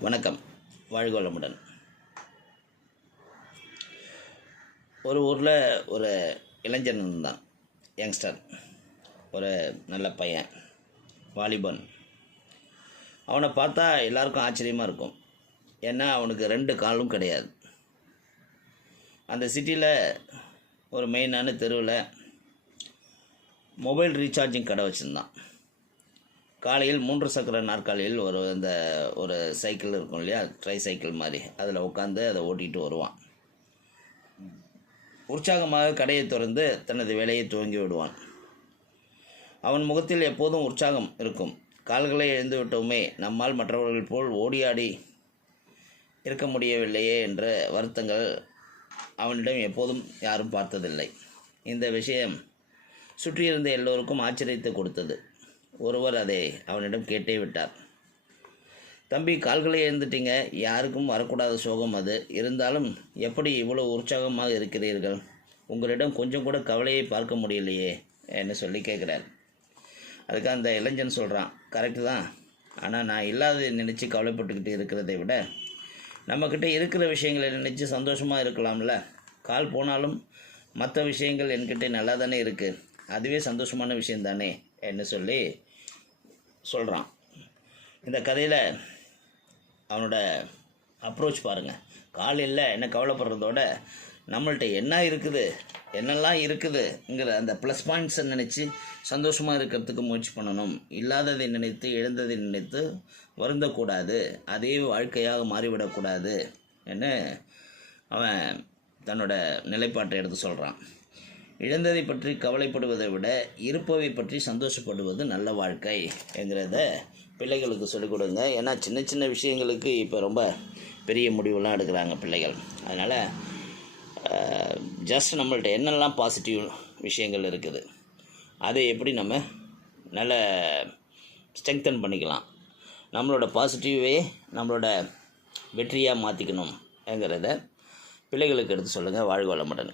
வணக்கம். வாழ்க வளமுடன். ஒரு ஊரில் ஒரு இளைஞன் இருந்தான் யங்ஸ்டர் ஒரு நல்ல பையன் வாலிபன் அவனை பார்த்தா எல்லாருக்கும் ஆச்சரியமாக இருக்கும். ஏன்னா அவனுக்கு ரெண்டு காலும் கிடையாது. அந்த சிட்டியில் ஒரு மெயினான தெருவில் மொபைல் ரீசார்ஜிங் கடை வச்சுருந்தான். காலையில் மூன்று சக்கர நாற்காலியில் ஒரு இந்த ஒரு சைக்கிள் இருக்கும் இல்லையா? ட்ரை சைக்கிள் மாதிரி. அதில் உட்காந்து அதை ஓட்டிகிட்டு வருவான். உற்சாகமாக கடையை திறந்து தனது வேலையை துவங்கி விடுவான். அவன் முகத்தில் எப்போதும் உற்சாகம் இருக்கும். கால்களை எழுந்து விட்டோமே நம்மால் மற்றவர்கள் போல் ஓடியாடி இருக்க முடியவில்லையே என்ற வருத்தங்கள் அவனிடம் எப்போதும் யாரும் பார்த்ததில்லை. இந்த விஷயம் சுற்றியிருந்த எல்லோருக்கும் ஆச்சரியத்தை கொடுத்தது. ஒருவர் அதை அவனிடம் கேட்டே விட்டார். தம்பி கால்களை எழுந்துட்டீங்க யாருக்கும் வரக்கூடாத சோகம் அது. இருந்தாலும் எப்படி இவ்வளோ உற்சாகமாக இருக்கிறீர்கள்? உங்களிடம் கொஞ்சம் கூட கவலையை பார்க்க முடியலையே என்று சொல்லி கேட்குறார். அதுக்கு அந்த இளைஞன் சொல்கிறான் கரெக்டு தான். ஆனால் நான் இல்லாததை நினச்சி கவலைப்பட்டுக்கிட்டு இருக்கிறதை விட நம்மக்கிட்ட இருக்கிற விஷயங்களை நினச்சி சந்தோஷமாக இருக்கலாம்ல. கால் போனாலும் மற்ற விஷயங்கள் என்கிட்ட நல்லா தானே இருக்குது அதுவே சந்தோஷமான விஷயம் தானே என்று சொல்லி சொல்கிறான் இந்த கதையில் அவனோட அப்ரோச் பாருங்கள் கால் இல்லை என்ன கவலைப்படுறதோட நம்மள்ட்ட என்ன இருக்குது என்னெல்லாம் இருக்குதுங்கிற அந்த ப்ளஸ் பாயிண்ட்ஸை நினச்சி சந்தோஷமாக இருக்கிறதுக்கு முயற்சி பண்ணணும். இல்லாததை நினைத்து எழுந்ததை நினைத்து வருந்தக்கூடாது. அதே வாழ்க்கையாக மாறிவிடக்கூடாது என்று அவன் தன்னோட நிலைப்பாட்டை எடுத்து சொல்கிறான் இழந்ததை பற்றி கவலைப்படுவதை விட இருப்பவை பற்றி சந்தோஷப்படுவது நல்ல வாழ்க்கை என்கிறத பிள்ளைகளுக்கு சொல்லிக் கொடுங்க. ஏன்னா சின்ன சின்ன விஷயங்களுக்கு இப்போ ரொம்ப பெரிய முடிவுலாம் எடுக்கிறாங்க பிள்ளைகள். அதனால் ஜஸ்ட் நம்மள்ட்ட என்னெல்லாம் பாசிட்டிவ் விஷயங்கள் இருக்குது அதை எப்படி நம்ம நல்ல ஸ்ட்ரெங்தன் பண்ணிக்கலாம். நம்மளோட பாசிட்டிவே நம்மளோட வெற்றியாக மாற்றிக்கணும் என்கிறத பிள்ளைகளுக்கு எடுத்து சொல்லுங்கள் வாழ்க வளமுடன்.